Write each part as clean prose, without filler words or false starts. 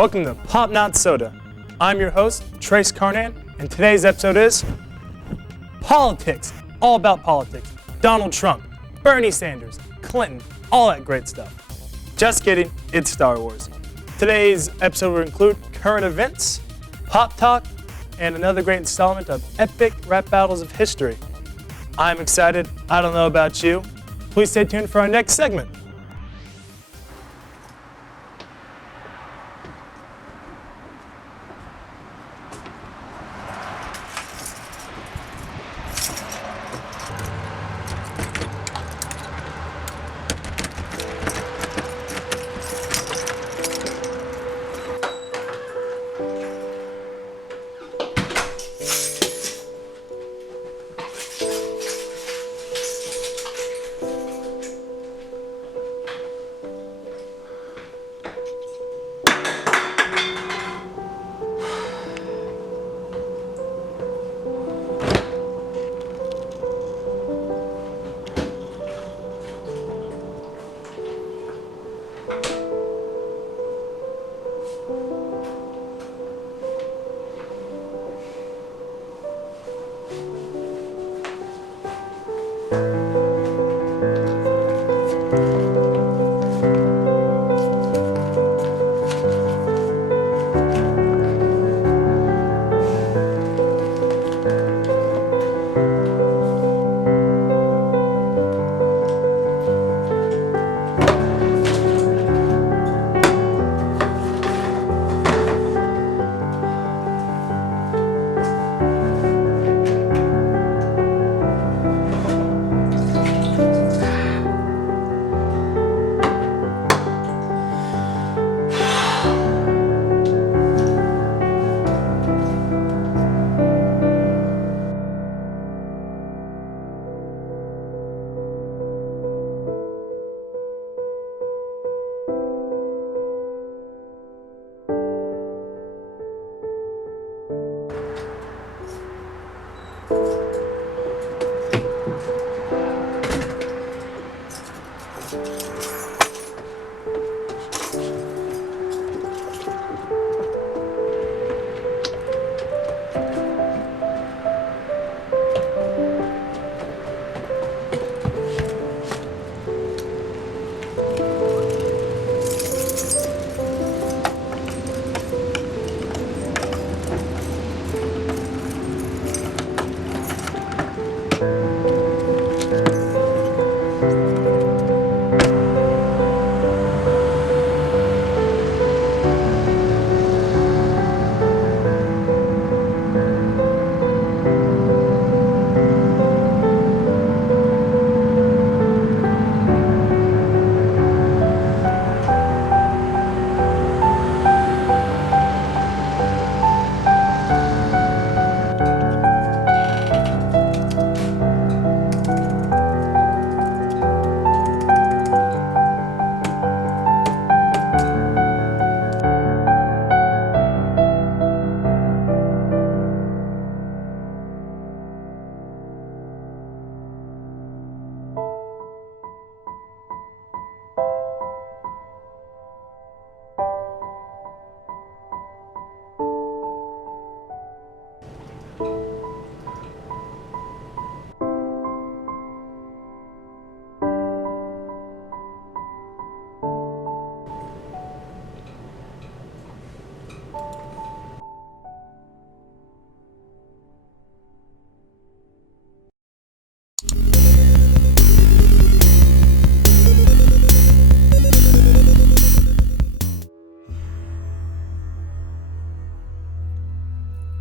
Welcome to Pop Not Soda. I'm your host, Trace Carnan, and today's episode is politics. All about politics. Donald Trump, Bernie Sanders, Clinton, all that great stuff. Just kidding, it's Star Wars. Today's episode will include current events, pop talk, and another great installment of epic rap battles of history. I'm excited. I don't know about you. Please stay tuned for our next segment.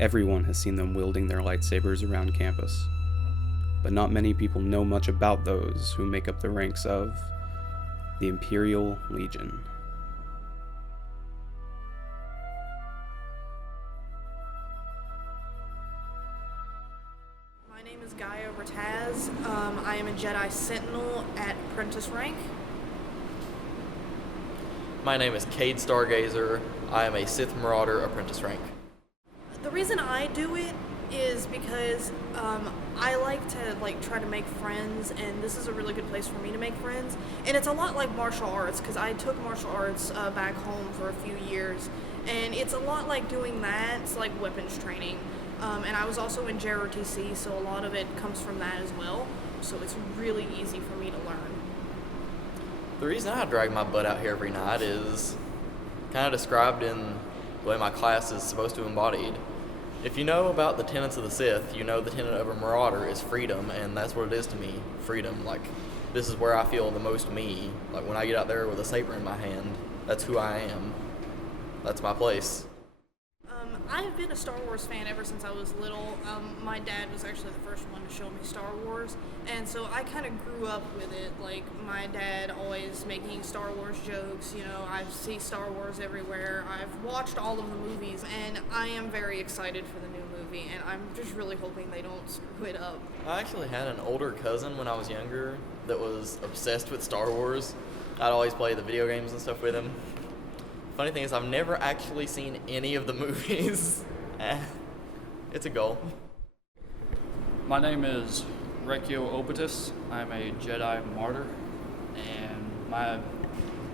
Everyone has seen them wielding their lightsabers around campus, but not many people know much about those who make up the ranks of the Imperial Legion. My name is Gaia Rataz. I am a Jedi Sentinel at Apprentice rank. My name is Cade Stargazer. I am a Sith Marauder Apprentice rank. The reason I do it is because I like to try to make friends, and this is a really good place for me to make friends. And it's a lot like martial arts, because I took martial arts back home for a few years, And it's a lot like doing that. It's like weapons training. And I was also in JROTC, so a lot of it comes from that as well. So it's really easy for me to learn. The reason I drag my butt out here every night is kind of described in the way my class is supposed to embody. If you know about the tenets of the Sith, you know the tenet of a Marauder is freedom, and that's what it is to me, freedom. Like, this is where I feel the most me. Like, when I get out there with a saber in my hand, that's who I am. That's my place. I've been a Star Wars fan ever since I was little. My dad was actually the first one to show me Star Wars, and so I kind of grew up with it. Like, my dad always making Star Wars jokes, you know, I see Star Wars everywhere. I've watched all of the movies, and I am very excited for the new movie, and I'm just really hoping they don't screw it up. I actually had an older cousin when I was younger that was obsessed with Star Wars. I'd always play the video games and stuff with him. Funny thing is, I've never actually seen any of the movies. It's a goal. My name is Rekio Obitus. I'm a Jedi martyr, and my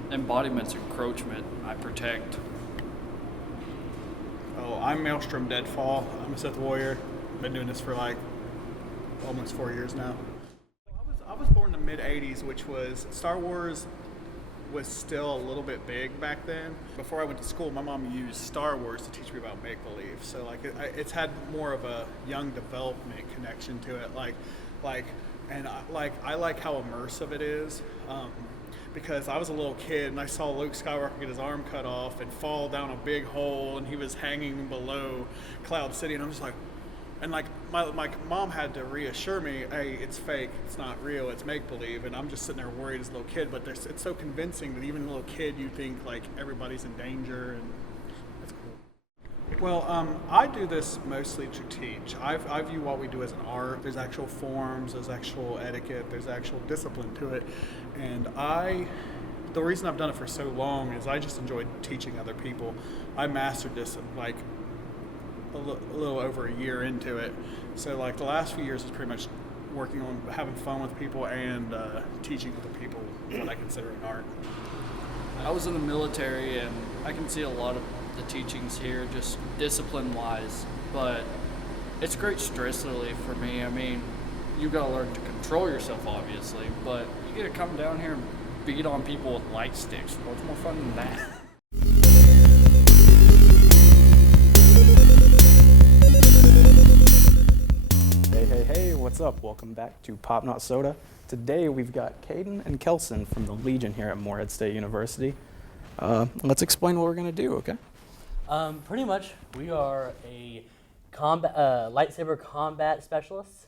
embodiment's encroachment. I protect. Oh, I'm Maelstrom Deadfall. I'm a Sith warrior. Been doing this for like almost 4 years now. I was born in the mid '80s, which was Star Wars was still a little bit big back then. Before I went to school, my mom used Star Wars to teach me about make-believe. So like it's had more of a young development connection to it. I like how immersive it is. Because I was a little kid and I saw Luke Skywalker get his arm cut off and fall down a big hole, and he was hanging below Cloud City, and I'm just like, and like my mom had to reassure me, hey, it's fake, it's not real, it's make-believe, and I'm just sitting there worried as a little kid, but it's so convincing that even a little kid, you think like everybody's in danger, and it's cool. Well, I do this mostly to teach. I view what we do as an art. There's actual forms, there's actual etiquette, there's actual discipline to it, and the reason I've done it for so long is I just enjoy teaching other people. I mastered this in like a little over a year into it. So like the last few years is pretty much working on having fun with people and teaching other people what I consider an art. I was in the military, and I can see a lot of the teachings here, just discipline-wise, but it's great stress relief for me. I mean, you gotta learn to control yourself, obviously, but you get to come down here and beat on people with light sticks. What's more fun than that? Hey, what's up? Welcome back to Pop Not Soda. Today we've got Caden and Kelson from the Legion here at Morehead State University. Let's explain what we're going to do, okay? Pretty much, we are a lightsaber combat specialists.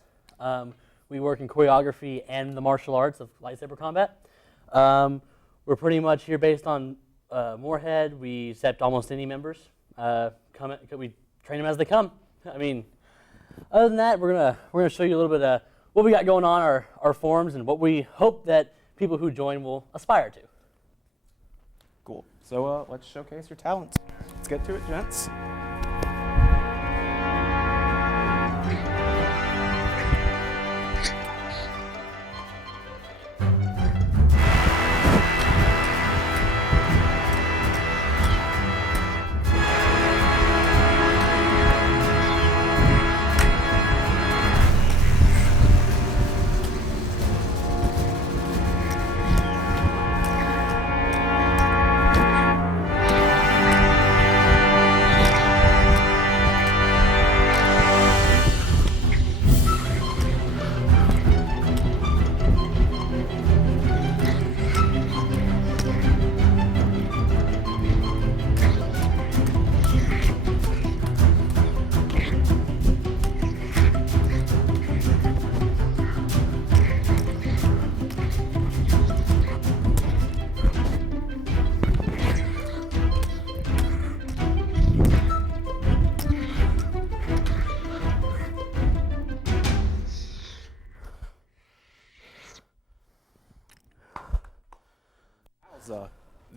We work in choreography and the martial arts of lightsaber combat. We're pretty much here based on Morehead. We accept almost any members. We train them as they come. I mean, other than that, we're gonna show you a little bit of what we got going on, our forms, and what we hope that people who join will aspire to. Cool. So let's showcase your talents. Let's get to it, gents.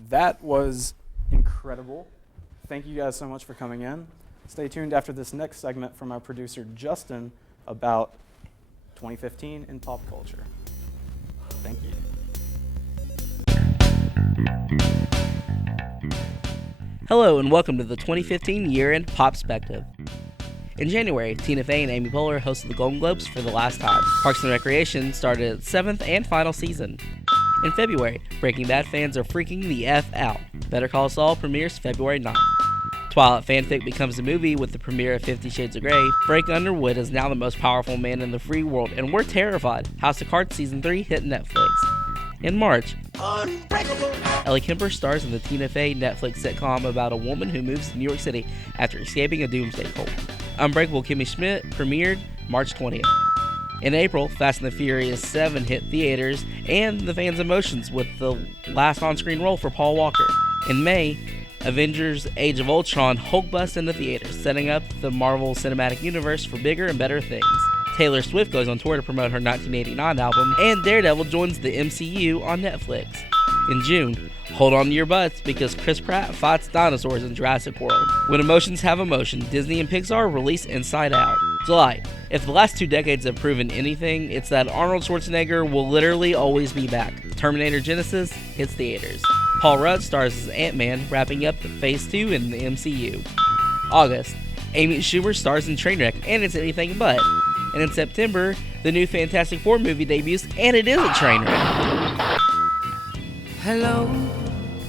That was incredible. Thank you guys so much for coming in. Stay tuned after this next segment from our producer Justin about 2015 in pop culture. Thank you. Hello and welcome to the 2015 year-end Popspective. In January, Tina Fey and Amy Poehler hosted the Golden Globes for the last time. Parks and Recreation started its 7th and final season. In February, Breaking Bad fans are freaking the F out. Better Call Saul premieres February 9th. Twilight fanfic becomes a movie with the premiere of 50 Shades of Grey. Frank Underwood is now the most powerful man in the free world, and we're terrified. House of Cards Season 3 hit Netflix. In March, Ellie Kemper stars in the Tina Fey Netflix sitcom about a woman who moves to New York City after escaping a doomsday cult. Unbreakable Kimmy Schmidt premiered March 20th. In April, Fast and the Furious 7 hit theaters and the fans' emotions with the last on-screen role for Paul Walker. In May, Avengers Age of Ultron Hulk busts into theaters, setting up the Marvel Cinematic Universe for bigger and better things. Taylor Swift goes on tour to promote her 1989 album, and Daredevil joins the MCU on Netflix. In June, hold on to your butts because Chris Pratt fights dinosaurs in Jurassic World. When emotions have emotion, Disney and Pixar release Inside Out. July, if the last 2 decades have proven anything, it's that Arnold Schwarzenegger will literally always be back. Terminator Genisys hits theaters. Paul Rudd stars as Ant-Man, wrapping up Phase 2 in the MCU. August, Amy Schumer stars in Trainwreck, and it's anything but. And in September, the new Fantastic Four movie debuts, and it is a train wreck. Hello.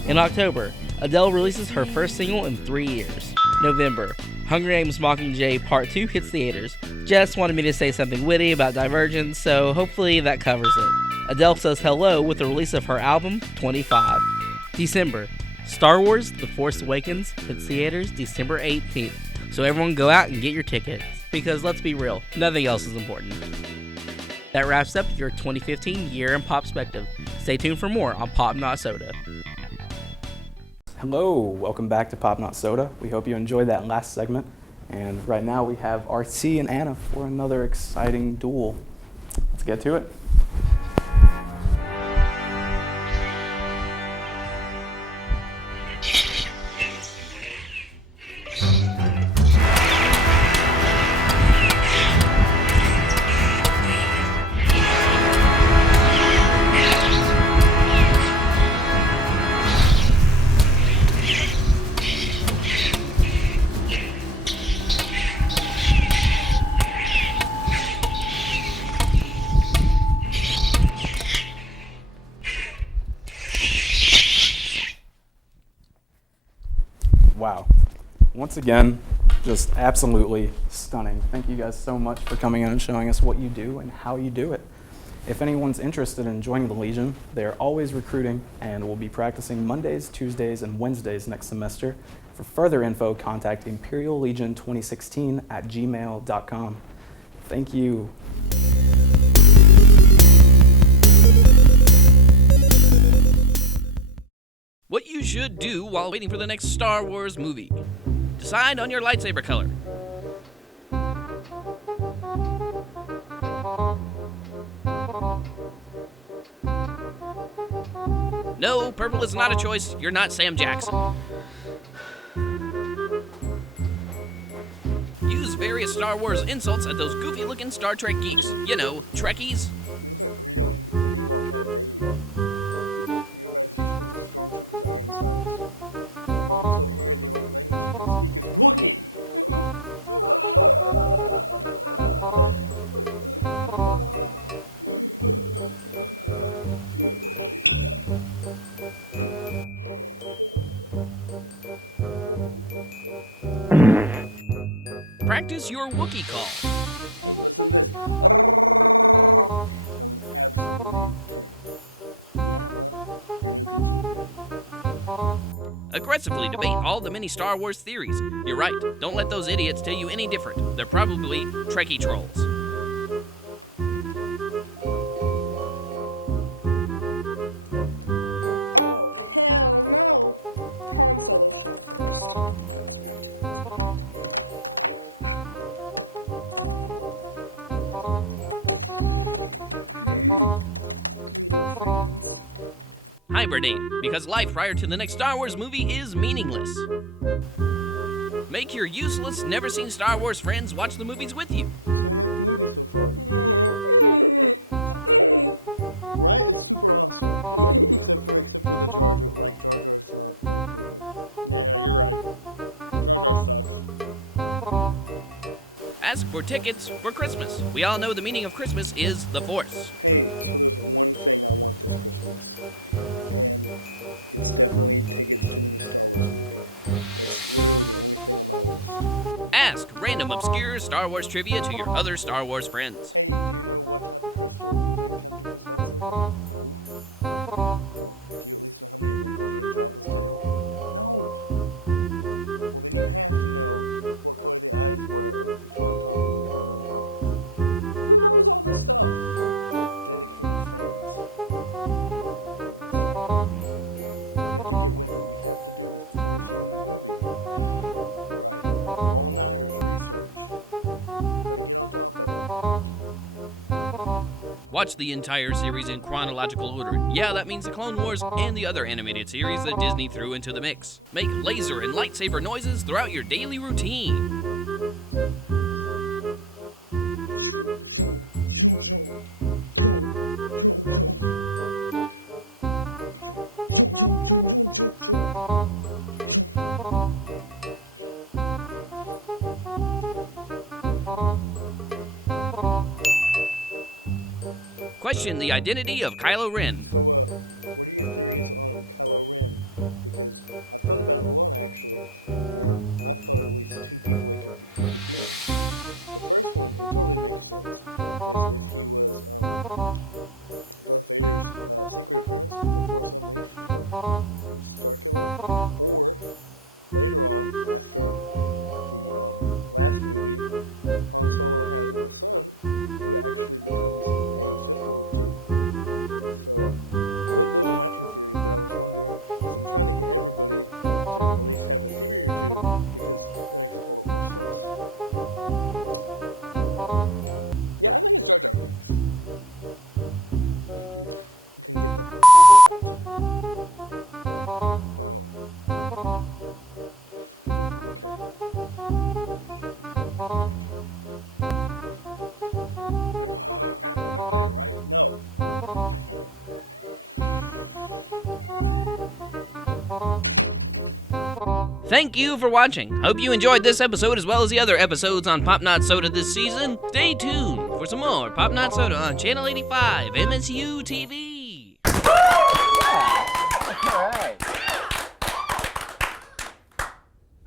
In October, Adele releases her first single in 3 years. November, Hunger Games Mockingjay Part 2 hits theaters. Jess wanted me to say something witty about Divergent, so hopefully that covers it. Adele says hello with the release of her album, 25. December, Star Wars The Force Awakens hits theaters December 18th, so everyone go out and get your tickets. Because let's be real, nothing else is important. That wraps up your 2015 year in Popspective. Stay tuned for more on Pop Not Soda. Hello, welcome back to Pop Not Soda. We hope you enjoyed that last segment. And right now we have RT and Anna for another exciting duel. Let's get to it. Wow. Once again, just absolutely stunning. Thank you guys so much for coming in and showing us what you do and how you do it. If anyone's interested in joining the Legion, they're always recruiting and will be practicing Mondays, Tuesdays, and Wednesdays next semester. For further info, contact imperiallegion2016@gmail.com. Thank you. What you should do while waiting for the next Star Wars movie. Decide on your lightsaber color. No, purple is not a choice. You're not Sam Jackson. Use various Star Wars insults at those goofy-looking Star Trek geeks. You know, Trekkies. Practice your Wookiee call. Aggressively debate all the many Star Wars theories. You're right, don't let those idiots tell you any different. They're probably Trekkie trolls. Hibernate, because life prior to the next Star Wars movie is meaningless. Make your useless, never-seen Star Wars friends watch the movies with you. ask for tickets for Christmas. We all know the meaning of Christmas is the Force. Ask random obscure Star Wars trivia to your other Star Wars friends. Watch the entire series in chronological order. Yeah, that means the Clone Wars and the other animated series that Disney threw into the mix. Make laser and lightsaber noises throughout your daily routine. Question the identity of Kylo Ren. Thank you for watching. Hope you enjoyed this episode as well as the other episodes on Pop Not Soda this season. Stay tuned for some more Pop Not Soda on Channel 85 MSU TV.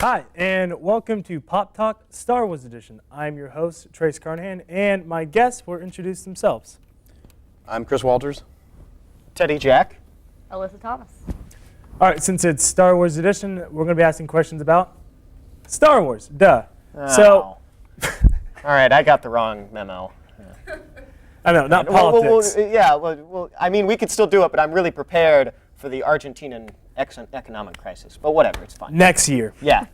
Hi, and welcome to Pop Talk Star Wars Edition. I'm your host, Trace Carnahan, and my guests will introduce themselves. I'm Chris Walters. Teddy Jack. Alyssa Thomas. All right, since it's Star Wars Edition, we're going to be asking questions about Star Wars. Duh. Oh. So, All right, I got the wrong memo. Yeah. I know, not politics. Well, I mean, we could still do it, but I'm really prepared for the Argentinian economic crisis. But whatever, it's fine. Next year. Yeah.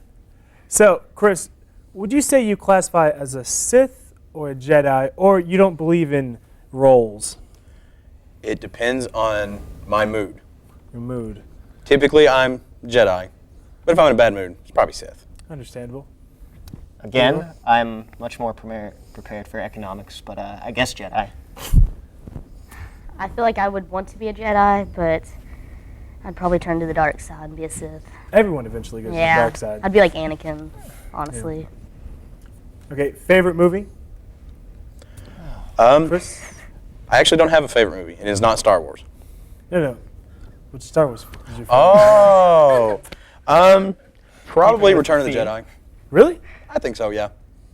So, Chris, would you say you classify as a Sith or a Jedi, or you don't believe in roles? It depends on my mood. Your mood. Typically, I'm Jedi, but if I'm in a bad mood, it's probably Sith. Understandable. Again, I'm much more prepared for economics, but I guess Jedi. I feel like I would want to be a Jedi, but I'd probably turn to the dark side and be a Sith. Everyone eventually goes to the dark side. I'd be like Anakin, honestly. Yeah. Okay, favorite movie? Chris? I actually don't have a favorite movie, and it's not Star Wars. No. Which Star Wars is your favorite? Oh, probably Return of the Jedi. Really? I think so, yeah.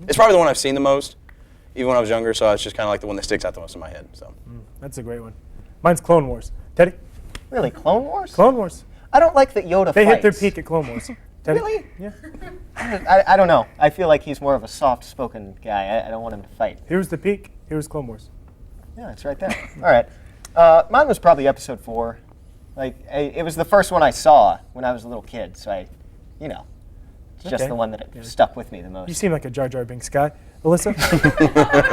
It's probably the one I've seen the most, even when I was younger, so it's just kind of like the one that sticks out the most in my head. So. That's a great one. Mine's Clone Wars. Teddy? Really, Clone Wars? Clone Wars. I don't like that Yoda They fights. hit their peak at Clone Wars. Teddy? Really? Yeah. I don't know. I feel like he's more of a soft-spoken guy. I don't want him to fight. Here was the peak. Here was Clone Wars. Yeah, it's right there. All right. Mine was probably Episode 4. It was the first one I saw when I was a little kid, so it's just the one that stuck with me the most. You seem like a Jar Jar Binks guy. Alyssa?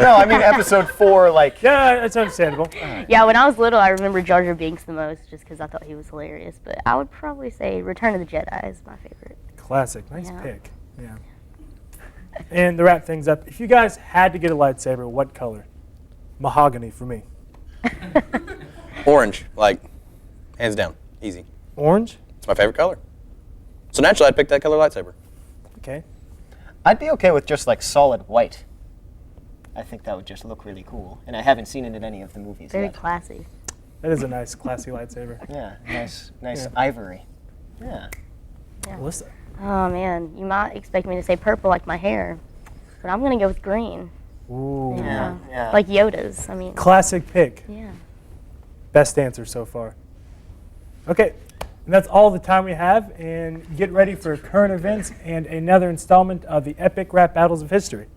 No, I mean Episode 4, Yeah, that's understandable. Yeah, when I was little, I remember Jar Jar Binks the most, just because I thought he was hilarious. But I would probably say Return of the Jedi is my favorite. Classic. Nice pick. Yeah. And to wrap things up, if you guys had to get a lightsaber, what color? Mahogany for me. Orange, hands down, easy. Orange? It's my favorite color. So naturally, I'd pick that color lightsaber. Okay. I'd be okay with just solid white. I think that would just look really cool. And I haven't seen it in any of the movies Very yet. classy. That is a nice, classy lightsaber. Yeah, nice ivory. Yeah. Yeah. Alyssa. Oh man, you might expect me to say purple like my hair, but I'm gonna go with green. Ooh. Yeah. Like Yoda's. I mean. Classic pick. Yeah. Best answer so far. Okay, and that's all the time we have. And get ready for current events and another installment of the epic rap battles of history.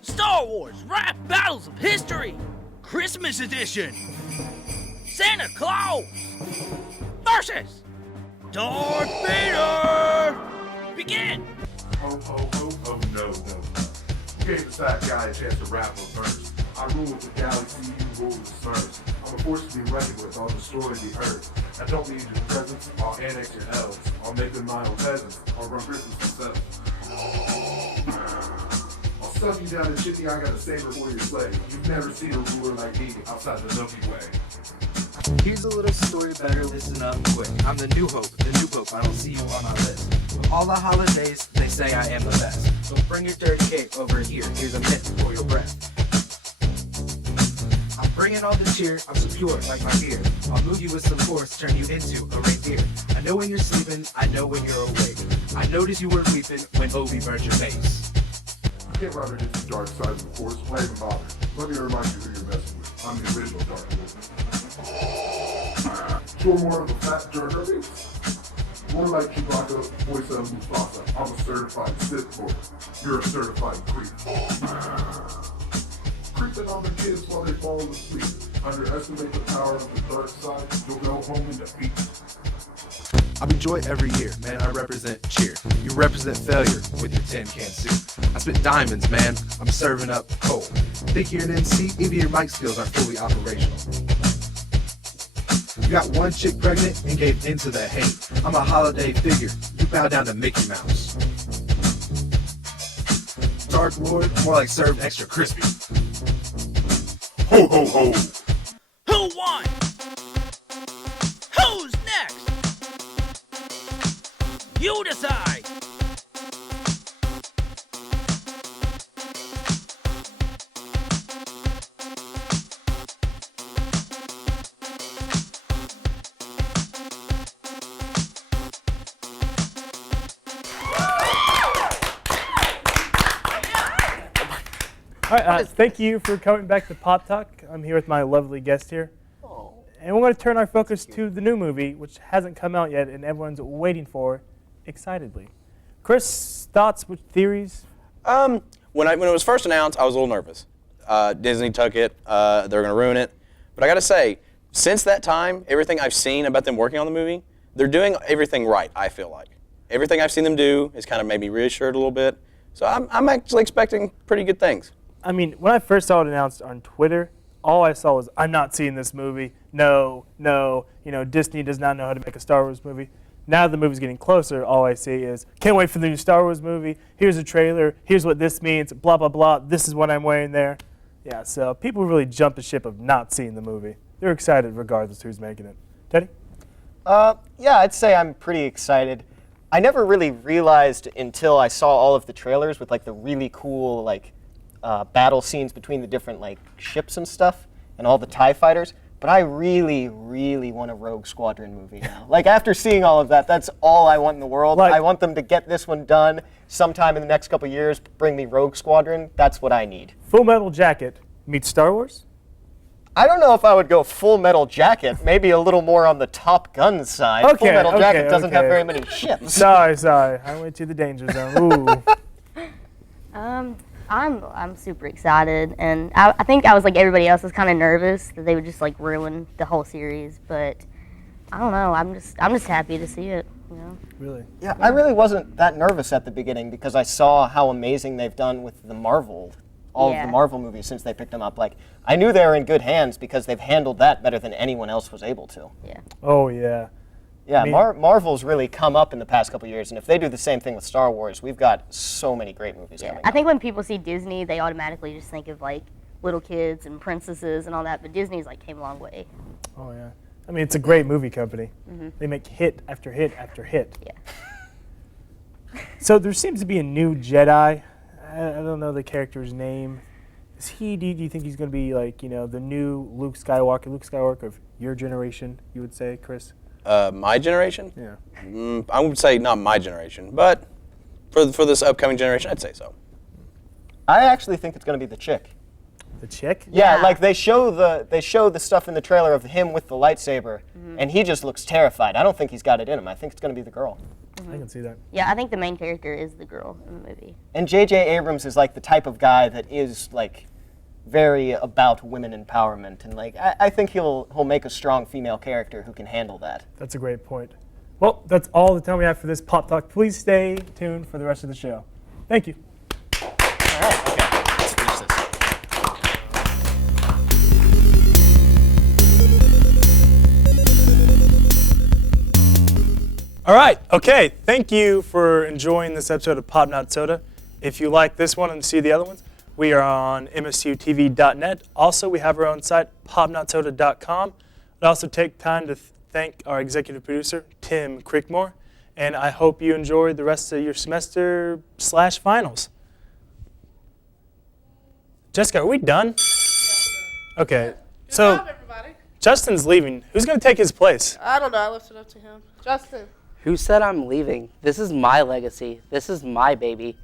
Star Wars Rap Battles of History, Christmas Edition. Santa Claus versus Darth Vader. Begin. Ho, ho, ho, oh, no. You gave the side guy a chance to rap a verse. I rule the galaxy, you rule the stars. I'm a force to be reckoned with, I'll destroy the earth. I don't need your presence, I'll annex your elves. I'll make them my own peasants, I'll run Christmas myself. I'll stuff you down the chimney, I got a saber for your slave. You've never seen a ruler like me outside the Milky Way. Here's a little story, better listen up quick. I'm the new hope, I don't see you on my list. With all the holidays, they say I am the best. So bring your dirty cape over here, here's a mitt for your breath. I'm bringing all the cheer, I'm so pure like my beard. I'll move you with some force, turn you into a reindeer. I know when you're sleeping, I know when you're awake. I noticed you were weeping when Obi burned your face. You can't run into the dark side of the force, why even bother? Let me remind you who you're messing with. I'm the original Dark Lord. You're more of a fat Jar Jar Binks. More like Chewbacca, voice of Mufasa. I'm a certified Sith Lord. You're a certified creep. Creeping on the kids while they fall asleep. Underestimate the power of the dark side, you'll go home in defeat. I'm enjoy every year, man, I represent cheer. You represent failure with your tin can suit. I spit diamonds, man, I'm serving up coal. Think you're an MC, even your mic skills aren't fully operational. You got one chick pregnant and gave into the hate. I'm a holiday figure, you bow down to Mickey Mouse. Dark Lord, more like served extra crispy. Ho ho ho! Who won? Who's next? You decide. All right, thank you for coming back to Pop Talk. I'm here with my lovely guest here. And we're going to turn our focus to the new movie, which hasn't come out yet and everyone's waiting for excitedly. Chris, thoughts, theories? When it was first announced, I was a little nervous. Disney took it. They're going to ruin it. But I got to say, since that time, everything I've seen about them working on the movie, they're doing everything right, I feel like. Everything I've seen them do has kind of made me reassured a little bit. So I'm actually expecting pretty good things. I mean, when I first saw it announced on Twitter, all I saw was, I'm not seeing this movie. No, Disney does not know how to make a Star Wars movie. Now the movie's getting closer, all I see is, can't wait for the new Star Wars movie. Here's a trailer. Here's what this means. Blah, blah, blah. This is what I'm wearing there. Yeah, so people really jumped the ship of not seeing the movie. They're excited regardless who's making it. Teddy? Yeah, I'd say I'm pretty excited. I never really realized until I saw all of the trailers with like the really cool battle scenes between the different ships and stuff and all the TIE fighters. But I really, really want a Rogue Squadron movie now. After seeing all of that, that's all I want in the world. I want them to get this one done sometime in the next couple years, bring me Rogue Squadron. That's what I need. Full Metal Jacket meets Star Wars? I don't know if I would go Full Metal Jacket. Maybe a little more on the Top Gun side. Okay, Full Metal Jacket okay, doesn't have okay. very many ships. Sorry. I went to the danger zone. Ooh. I'm super excited, and I think I was like everybody else, was kind of nervous that they would just like ruin the whole series, but I don't know. I'm just happy to see it. You know? Really? Yeah, I really wasn't that nervous at the beginning because I saw how amazing they've done with the Marvel, all of the Marvel movies since they picked them up. Like, I knew they were in good hands because they've handled that better than anyone else was able to. Yeah. Oh yeah. Yeah, I mean- Marvel's really come up in the past couple years, and if they do the same thing with Star Wars, we've got so many great movies coming. I think when people see Disney, they automatically just think of like little kids and princesses and all that, but Disney's like came a long way. Oh yeah. I mean, it's a great movie company. Mhm. They make hit after hit after hit. Yeah. So there seems to be a new Jedi. I don't know the character's name. Is he? Do you think he's going to be like, you know, the new Luke Skywalker of your generation? You would say, Chris? My generation? Yeah. I would say not my generation, but for this upcoming generation, I'd say so. I actually think it's going to be the chick. The chick? Yeah, like they show the stuff in the trailer of him with the lightsaber, and he just looks terrified. I don't think he's got it in him. I think it's going to be the girl. I can see that. Yeah, I think the main character is the girl in the movie. And J.J. Abrams is like the type of guy that is like very about women empowerment, and like I think he'll make a strong female character who can handle that. That's a great point. Well, that's all the time we have for this Pop Talk. Please stay tuned for the rest of the show. Thank you. All right, okay. Thank you for enjoying this episode of Pop Not Soda. If you like this one and see the other ones, we are on msutv.net. Also, we have our own site, popnotsoda.com. I'd also take time to thank our executive producer, Tim Crickmore, and I hope you enjoy the rest of your semester/finals. Jessica, are we done? Okay, so job, everybody. Justin's leaving. Who's going to take his place? I don't know. I left it up to him. Justin. Who said I'm leaving? This is my legacy. This is my baby.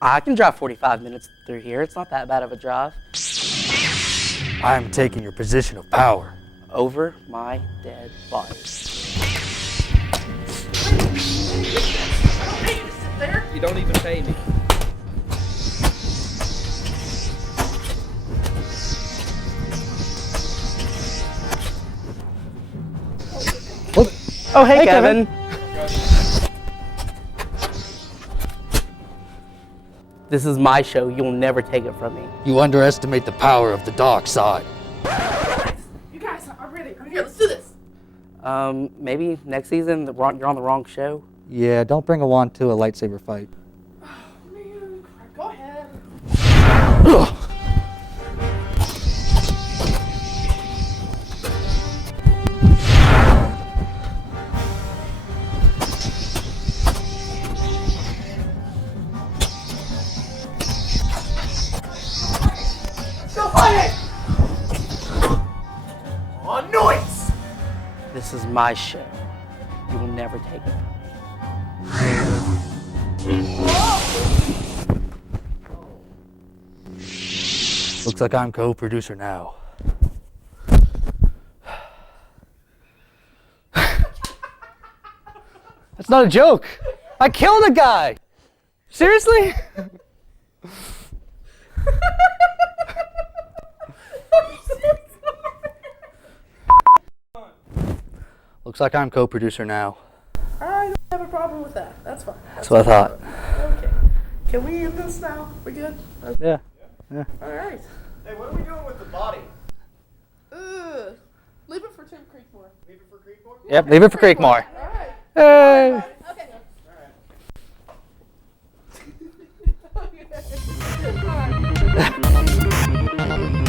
I can drive 45 minutes through here. It's not that bad of a drive. I'm taking your position of power. Over my dead body. You don't even pay me. Oh, hey, Kevin. This is my show. You'll never take it from me. You underestimate the power of the dark side. You guys are ready. I'm here. Let's do this. Maybe next season you're on the wrong show. Yeah, don't bring a wand to a lightsaber fight. Man, go ahead. Go fight it! On noise! This is my show. You will never take it from me. Looks like I'm co-producer now. That's not a joke. I killed a guy. Seriously? Looks like I'm co-producer now. I don't have a problem with that. That's fine. That's what I thought. Okay. Can we end this now? We good? Okay. Yeah. Yeah. All right. Hey, what are we doing with the body? Leave it for Tim Creekmore. Leave it for Creekmore? Yep, leave it for Creekmore. All right. Hey. Okay. All right.